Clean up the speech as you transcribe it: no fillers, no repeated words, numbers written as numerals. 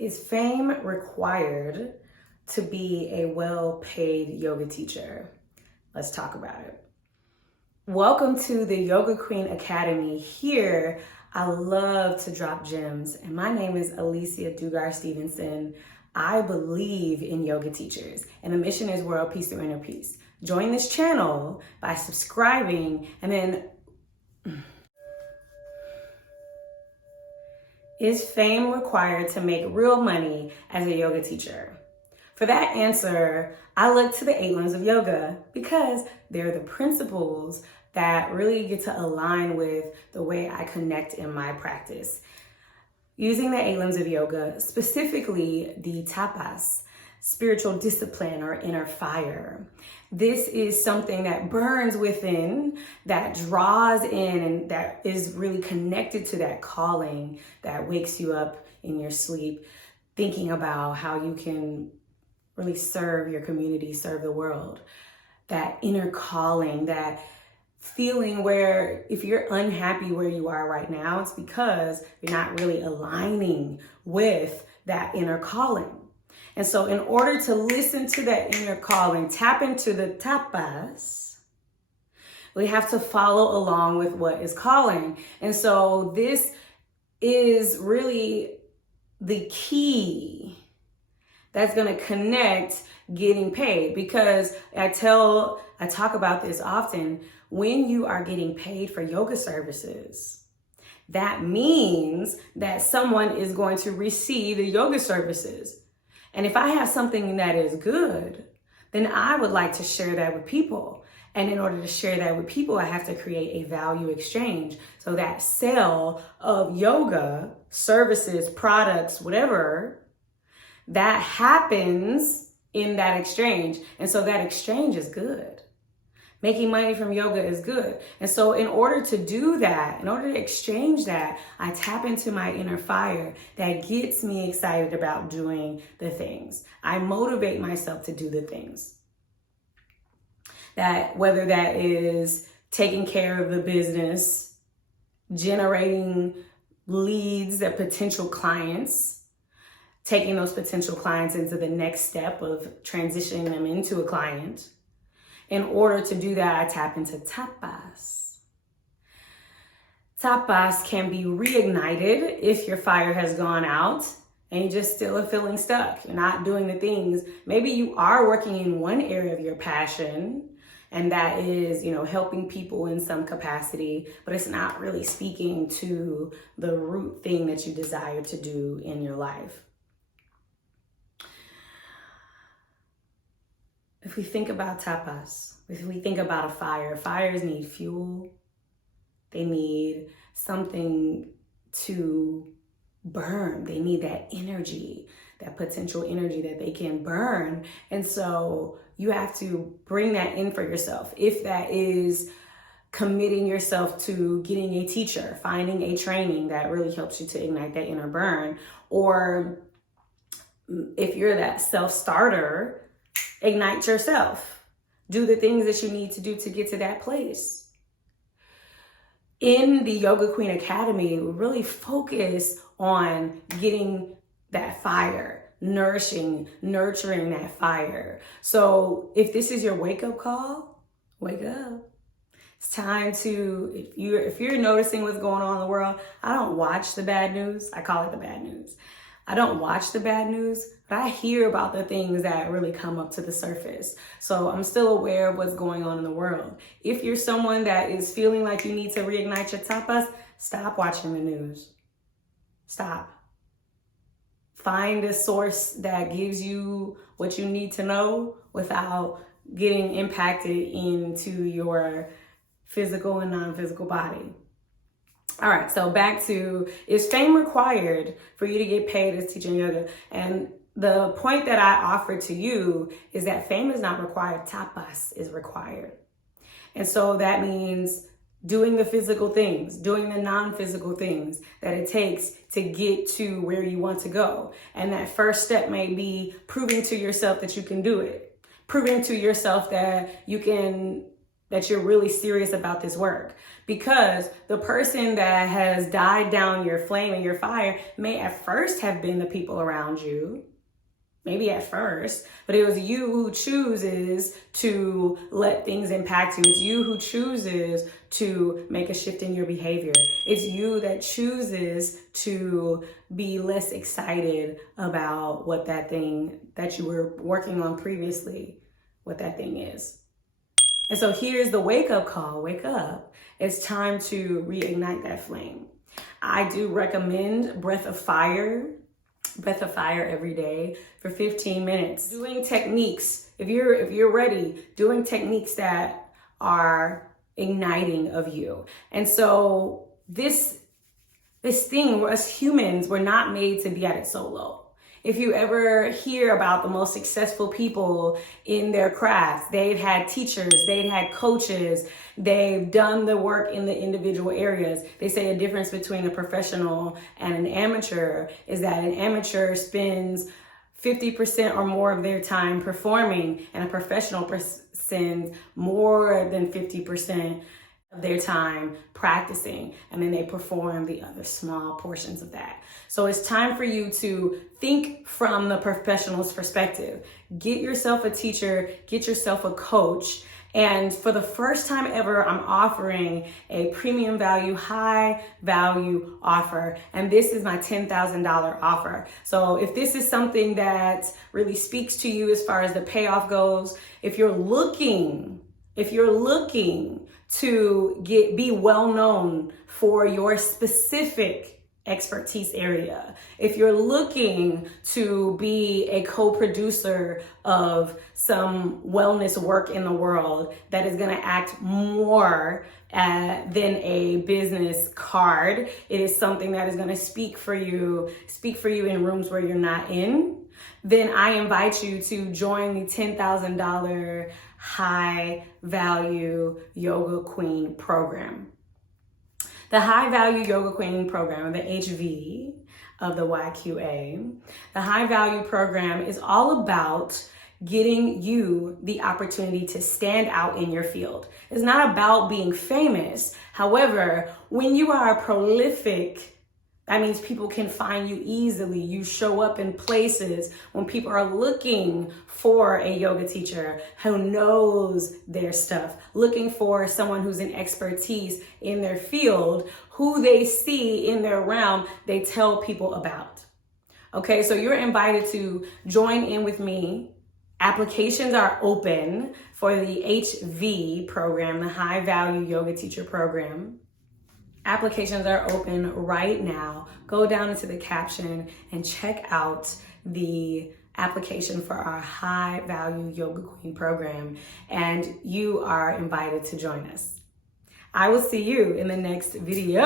Is fame required to be a well-paid yoga teacher? Let's talk about it. Welcome to the Yoga Queen Academy. Here, I love to drop gems, and my name is Alicia Dugar-Stevenson. I believe in yoga teachers, and the mission is world peace through inner peace. Join this channel by subscribing, and then is fame required to make real money as a yoga teacher? For that answer, I look to the 8 limbs of yoga because they're the principles that really get to align with the way I connect in my practice. Using the 8 limbs of yoga, specifically the tapas, spiritual discipline or inner fire. This is something that burns within, that draws in, and that is really connected to that calling that wakes you up in your sleep, thinking about how you can really serve your community, serve the world. That inner calling, that feeling where if you're unhappy where you are right now, it's because you're not really aligning with that inner calling. And so in order to listen to that inner calling, tap into the tapas, we have to follow along with what is calling. And so this is really the key that's going to connect getting paid, because I talk about this often. When you are getting paid for yoga services, that means that someone is going to receive the yoga services. And if I have something that is good, then I would like to share that with people. And in order to share that with people, I have to create a value exchange. So that sale of yoga services, products, whatever, that happens in that exchange. And so that exchange is good. Making money from yoga is good. And so in order to do that, in order to exchange that, I tap into my inner fire that gets me excited about doing the things. I motivate myself to do the things. That whether that is taking care of the business, generating leads, that potential clients, taking those potential clients into the next step of transitioning them into a client. In order to do that, I tap into tapas. Tapas can be reignited if your fire has gone out and you just still are feeling stuck. You're not doing the things. Maybe you are working in one area of your passion, and that is, helping people in some capacity, but it's not really speaking to the root thing that you desire to do in your life. If we think about tapas, if we think about a fire, fires need fuel. They need something to burn. They need that energy, that potential energy that they can burn. And so you have to bring that in for yourself. If that is committing yourself to getting a teacher, finding a training that really helps you to ignite that inner burn, or if you're that self-starter, ignite yourself. Do the things that you need to do to get to that place. In the Yoga Queen Academy, we really focus on getting that fire, nurturing that fire. So if this is your wake-up call, wake up. It's time to, if you're noticing what's going on in the world, I don't watch the bad news. I call it the bad news. I don't watch the bad news, but I hear about the things that really come up to the surface. So I'm still aware of what's going on in the world. If you're someone that is feeling like you need to reignite your tapas, stop watching the news. Stop. Find a source that gives you what you need to know without getting impacted into your physical and non-physical body. All right, so back to, is fame required for you to get paid as teaching yoga? And the point that I offer to you is that fame is not required, tapas is required. And so that means doing the physical things, doing the non-physical things that it takes to get to where you want to go. And that first step may be proving to yourself that you can do it, proving to yourself that you can that you're really serious about this work. Because the person that has died down your flame and your fire may at first have been the people around you, maybe at first, but it was you who chooses to let things impact you. It's you who chooses to make a shift in your behavior. It's you that chooses to be less excited about what that thing that you were working on previously, what that thing is. And so here's the wake-up call. Wake up. It's time to reignite that flame. I do recommend breath of fire every day for 15 minutes. Doing techniques, if you're ready, doing techniques that are igniting of you. And so this thing, us humans, we're not made to be at it solo. If you ever hear about the most successful people in their crafts, they've had teachers, they've had coaches, they've done the work in the individual areas. They say a difference between a professional and an amateur is that an amateur spends 50% or more of their time performing, and a professional spends more than 50% of their time practicing, and then they perform the other small portions of that. So it's time for you to think from the professional's perspective. Get yourself a teacher, get yourself a coach. And for the first time ever, I'm offering a premium value, high value offer. And this is my $10,000 offer. So if this is something that really speaks to you as far as the payoff goes, if you're looking to be well known for your specific expertise area, if you're looking to be a co-producer of some wellness work in the world that is going to act more than a business card, it is something that is going to speak for you in rooms where you're not in, then I invite you to join the $10,000 high value yoga queen program. The high value yoga queen program, or the HV of the YQA, the high value program is all about getting you the opportunity to stand out in your field. It's not about being famous. However, when you are prolific, that means people can find you easily. You show up in places when people are looking for a yoga teacher who knows their stuff, looking for someone who's an expertise in their field, who they see in their realm, they tell people about. Okay, so you're invited to join in with me. Applications are open for the HV program, the High Value Yoga Teacher Program. Applications are open right now. Go down into the caption and check out the application for our High Value Yoga Queen program, and you are invited to join us. I will see you in the next video.